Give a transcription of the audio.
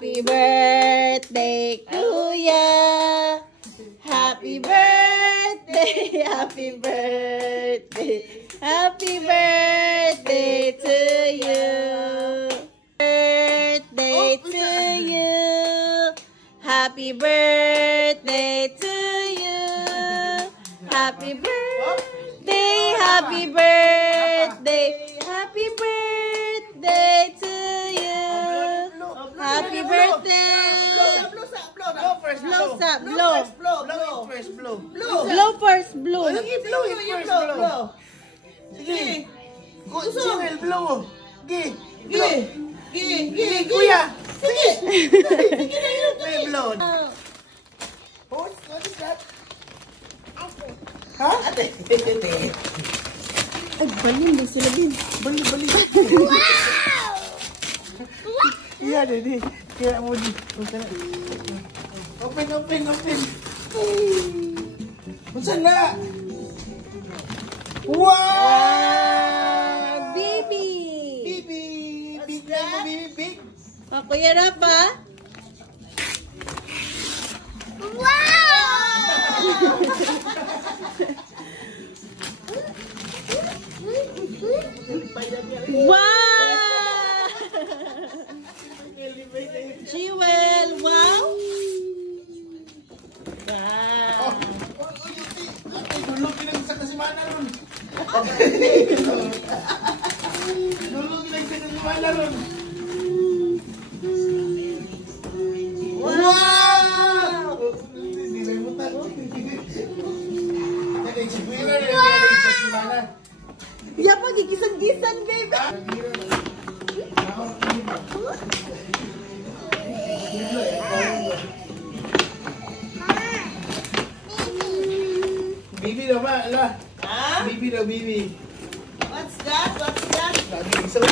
Happy birthday to ya. Happy birthday, happy birthday, happy birthday to you. Birthday to you. Happy birthday to you. Happy birthday, happy birthday, happy birthday to you. Happy birthday. Blow first, blow. Blow First, blow. Blow first, blow. Lagi, blow it first, blow. Sige. Jewel, blow. Sige. Sige, kuya. Sige. Sige na yun. May blow. What is that? Ha? Ate. Ay, balin din sila din. Bali. Wow! Iya, Dede. Kaya mo di. Open. Saan na? Wow! Bibi! Bibi! Big na mo, Bibi, big. Ako yan na pa. Wow! Jewel, wow! Wow! Dulog pinagsak na si Mana ron. Dulog pinagsak na si Mana ron. Wow! Hindi na yung mutan. Ya, magigisan-gisan, babe! Bibi daw ba? Ala? Ha? Bibi daw, Bibi. What's that? Sabi,